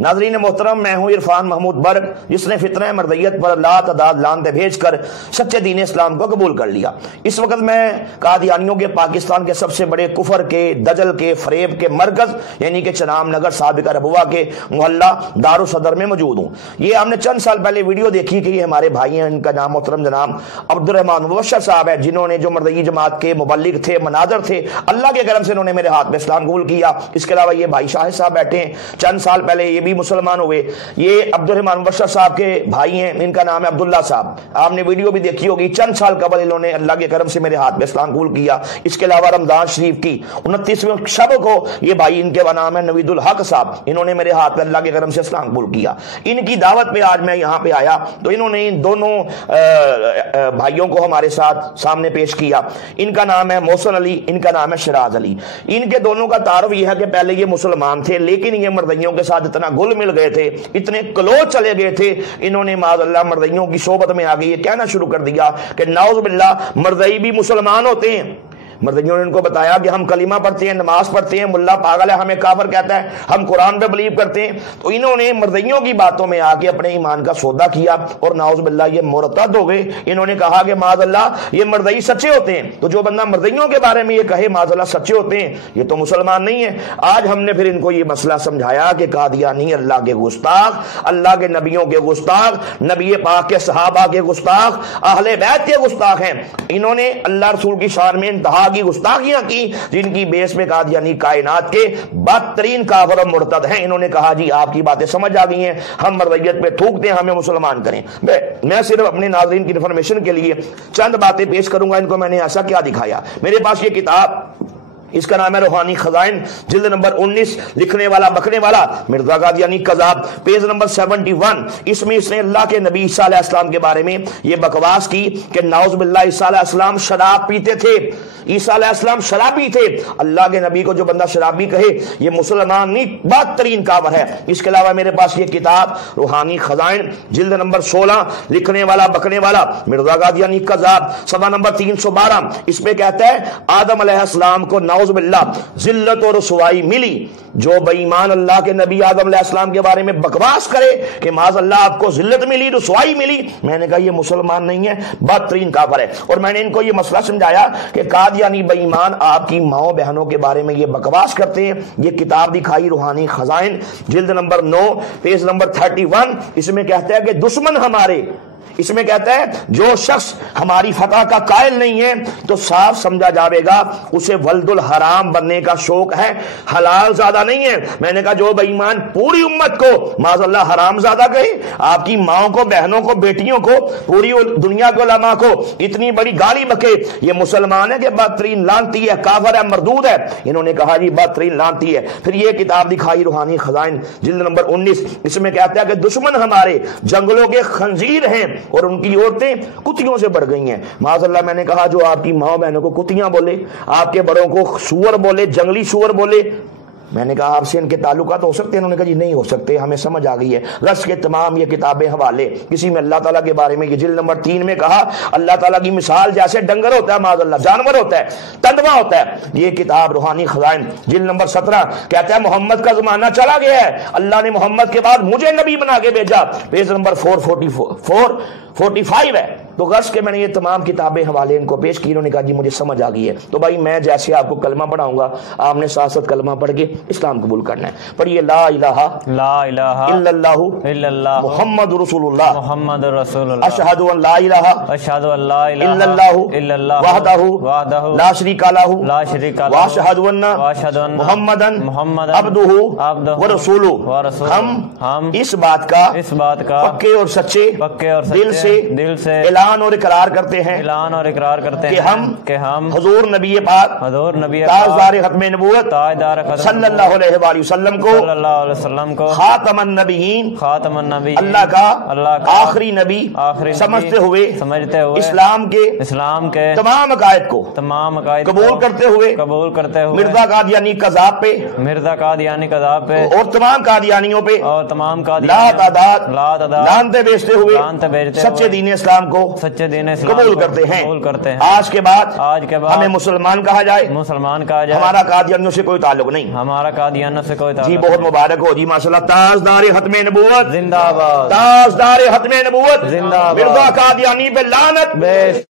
नाज़रीन मोहतरम, मैं हूँ इरफान महमूद बर्ग, जिसने फितना मर्दियत पर लातदाद लानते भेज कर सच्चे दीन इस्लाम को कबूल कर लिया। इस वक्त मैं कादियानियों के पाकिस्तान के सबसे बड़े कुफर के, दजल के, फरेब के मरकज यानी कि चनाम नगर साबिका रबुआ के मोहल्ला दारू सदर में मौजूद हूँ। ये हमने चंद साल पहले वीडियो देखी कि ये हमारे भाई हैं, इनका नाम मोहतरम जनाब अब्दुर्रहमान मुबशर साहब है, जिन्होंने जो मर्दई जमात के मुबल्लिग थे, मनाजर थे, अल्लाह के करम से इन्होंने मेरे हाथ में इस्लाम कबूल किया। इसके अलावा ये भाई शाहिद साहब बैठे हैं, चंद साल पहले ये भी मुसलमान हुए। ये अब्दुर्रहमान मुबशर साहब के भाई हैं, इनका नाम है अब्दुल्ला साहब, आपने वीडियो भी देखी होगी। चंद साल कबल इन्होंने अल्लाह के करम से मेरे हाथ में इस्लाम कबूल किया। इसके अलावा रमजान शरीफ की 29वें शब को ये भाई, इनके नाम है नवीदुल हक साहब, इन्होंने मेरे हाथ में अल्लाह के करम से इस्लाम कबूल किया। इनकी दावत पे आज मैं यहाँ पे आया तो इन्होंने इन दोनों भाइयों को हमारे साथ सामने पेश किया। इनका नाम है मोहसिन अली, इनका नाम है शराज अली। इनके दोनों का तारुफ यह है कि पहले ये मुसलमान थे, लेकिन ये मर्दियों के साथ इतना घुल मिल गए थे, इतने क्लोज चले गए थे, इन्होंने माज़अल्लाह मर्दियों की सोबत में आगे ये कहना शुरू कर दिया कि नाउज़ बिल्लाह मर्दई भी मुसलमान होते हैं। मर्दियों ने उनको बताया कि हम कलीमा पढ़ते हैं, नमाज पढ़ते हैं, मुल्ला पागल है, हमें काफिर कहता है, हम कुरान पे बिलीव करते हैं। तो इन्होंने मर्दियों की बातों में आके अपने ईमान का सौदा किया और नाउज़ बिल्लाह ये मुरतद हो गए। इन्होंने कहा कि माज़अल्लाह ये मर्दई सच्चे होते हैं, तो जो बंदा मर्दियों के बारे में ये कहे माज़अल्लाह सच्चे होते हैं, ये तो मुसलमान नहीं है। आज हमने फिर इनको ये मसला समझाया कि कादियानी अल्लाह के गुस्ताख, अल्लाह के नबियों के गुस्ताख, नबी पाक के सहाबा के गुस्ताख, अहले बैत के गुस्ताख हैं। इन्होंने अल्लाह रसूल की शान में इंतहा की गुस्ताखियां की, जिनकी बेस में कादियानी कायनात के बदतरीन काफिर और मुर्तद हैं। इन्होंने कहा जी आपकी बातें समझ आ गई हैं, हम मर्दियत पे थूकते हैं, हमें मुसलमान करें। मैं सिर्फ अपने नाज़रीन की इन्फॉर्मेशन के लिए चंद बातें पेश करूंगा। इनको मैंने ऐसा क्या दिखाया। मेरे पास ये किताब, इसका नाम है रूहानी खजाइन, जिल्द नंबर 19, लिखने वाला बकने वाला मिर्जा कादियानी कज़ाब, पेज नंबर 71। इसमें इसने अल्लाह के नबी ईसा अलैहिस्सलाम के बारे में ये बकवास की कि नाउज़ बिल्लाह ईसा अलैहिस्सलाम शराब पीते थे, ईसा अलैहिस्सलाम शराबी थे। अल्लाह के नबी को जो बंदा शराबी कहे ये मुसलमान नहीं, बदतरीन काफिर है। इसके अलावा मेरे पास ये किताब रूहानी खजाइन, जिल्द नंबर 16, लिखने वाला बकने वाला मिर्जा कादियानी कज़ाब, सफ़ा नंबर 312। इसमें कहता है आदम अलैहिस्सलाम को नाउज़ बिल्लाह जिल्लत और रुसवाई मिली। जो बेईमान अल्लाह के नबी आदम अलैहिस्सलाम के बारे में बकवास करे कि माज़अल्लाह आपको जिल्लत मिली, रुसवाई मिली, मैंने कहा ये मुसलमान नहीं है, बदतरीन काफिर है। और मैंने इनको ये मसला समझाया कि कादियानी बेईमान आपकी माओ बहनों के बारे में ये बकवास करते हैं। ये किताब दिखाई रूहानी खजाइन, जिल्द नंबर 9, पेज नंबर 31। इसमें कहता है कि दुश्मन हमारे, इसमें कहता है जो शख्स हमारी फतह का कायल नहीं है तो साफ समझा जाएगा उसे वल्दुल हराम बनने का शौक है, हलाल ज्यादा नहीं है। मैंने कहा जो बेईमान पूरी उम्मत को माज़अल्लाह हराम ज्यादा कहे, आपकी माओ को, बहनों को, बेटियों को, पूरी दुनिया के उलमा को इतनी बड़ी गाली बके, ये मुसलमान है कि बदतरीन लानती है, काफिर है, मरदूद है। इन्होंने कहा जी बदतरीन लानती है। फिर ये किताब दिखाई रूहानी खजाइन, जिल्द नंबर 19। इसमें कहता है कि दुश्मन हमारे जंगलों के खंजीर हैं और उनकी औरतें कुतियों से बढ़ गई हैं। माज़अल्लाह, मैंने कहा जो आपकी माँ बहनों को कुतियां बोले, आपके बड़ों को सूअर बोले, जंगली सूअर बोले, मैंने कहा आपसे इनके ताल्लुकात हो सकते हैं? उन्होंने कहा जी नहीं हो सकते, हमें समझ आ गई है। रस के तमाम ये किताबें हवाले, किसी में अल्लाह ताला के बारे में, ये जिल्द नंबर 3 में कहा अल्लाह ताला की मिसाल जैसे डंगर होता है, माज़अल्लाह जानवर होता है, तंदवा होता है। ये किताब रूहानी खजाइन, जिल्द नंबर 17, कहता है मोहम्मद का जमाना चला गया है, अल्लाह ने मोहम्मद के बाद मुझे नबी बना के भेजा। पेज नंबर 445 है। तो गर्ज के मैंने ये तमाम किताबें हवाले इनको पेश की। इन्होंने कहा जी मुझे समझ आ गई है। तो भाई मैं जैसे आपको कलमा पढ़ाऊंगा, आपने साथ साथ कलमा पढ़ के इस्लाम कबूल करना है। पढ़िए ला इलाहा इल्लल्लाहु मुहम्मदुर रसूलुल्लाह अशहदु अन ला इलाहा इल्लल्लाहु वहदहु ला शरीका लहु व अशहदु अन्न मुहम्मदन अब्दुहु व रसूलुहु। हम इस बात का पक्के और सच्चे दिल से ऐलान और इकरार करते हैं कि हम हुजूर नबी पाक ताजदार खत्म नबूवत सल्लल्लाहु अलैहि वसल्लम को खातमन नबीयीन अल्लाह का आखिरी नबी समझते हुए इस्लाम के तमाम अकायद को कबूल करते हुए मिर्जा कादियानी कज़ाब पे और तमाम कादियानियों पे ला तादाद लानते भेजते हुए सच्चे दीन इस्लाम को سچے دین اسلام قبول کو کرتے ہیں۔ قبول کرتے ہیں۔ آج کے بعد ہمیں بعد مسلمان کہا جائے، مسلمان کہا جائے، ہمارا قادیانیوں سے کوئی تعلق نہیں۔ ہمارا قادیانوں سے کوئی جی تعلق بہت مبارک ہو جی، ماشاءاللہ، تاجدار ختم نبوت، زندہ باد، تاجدار ختم نبوت، زندہ باد، مرزا قادیانی پہ لعنت۔ بے